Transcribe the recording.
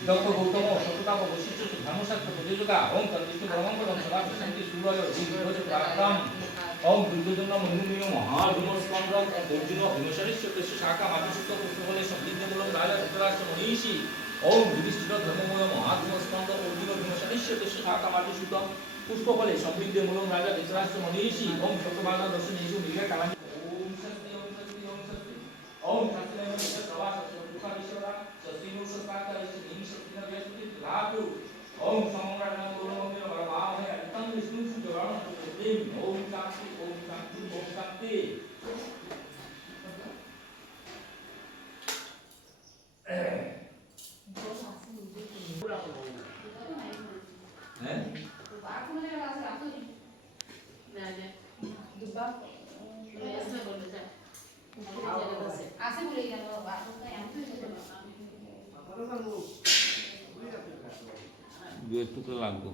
দক্ষ গৌতম সততাপ বৈশিষ্ট্য ধর্মশাস্ত্র প্রযোজকা ওম তদ্বিষ্ণু ব্রহ্মঙ্গলম সদা প্রশান্তি সূর্য দীর্ঘজ প্রাপ্তম ওম দুর্যোধন মনুমিয় মহাধুম স্কন্দম অর্জুন ভীমশারিষ্য কৃষ্ণ শাখা মাতুসুত পুষ্পবলে সমৃদ্ধমূলম রাজা ধৃতরাষ্ট্র মনীষী ওম যুধিষ্ঠির ধর্মমূল মহাধুম স্কন্দম অর্জুন ভীমশারিষ্য কৃষ্ণ শাখা মাতুসুত পুষ্পবলে সমৃদ্ধমূলম রাজা ধৃতরাষ্ট্র মনীষী ওম সত্যবাদা দর্শনেষু মিলিকা কালামি ওম শক্তি ওম শক্তি ওম শক্তি ওম শক্তি নমঃ সর্বা শক্তি দুঃখাদিশ্বরা শক্তিনু সত্তাকা ইনি শক্তিনা বৃহস্পতি ধাতু ওম সমগ্র নাম গুরুমন্দির বরবাহে অন্তং বিষ্ণু সুজগণ সুপ্রিম ওম শান্তি ওম শান্তি ওম শান্তি হ্যাঁ দু একটু তো লাগবে